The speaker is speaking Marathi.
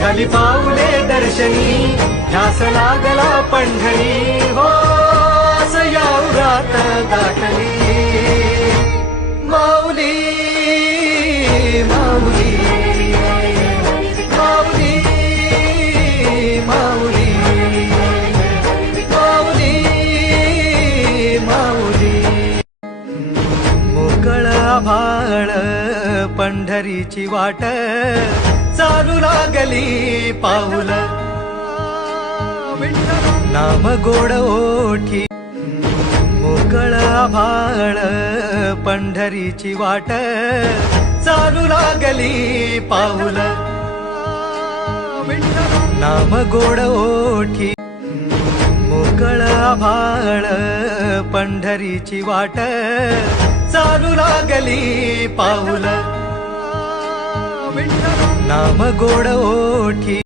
निघाली पाऊले दर्शनी. ध्यास लागला पंढरी. हो अस यावरात गाठली. माऊली माऊली. माऊली माऊली. माऊली माऊली. मोकळ भाळ पंढरीची वाट. चालू लागली पाऊल. नाम गोड ओठी मोकळ आभाळ पंढरीची वाट. चालू लागली पाऊल. नाम गोड ओठी मोकळ आभाळ पंढरीची वाट. चालू लागली पाऊल. नाम गोड ओठी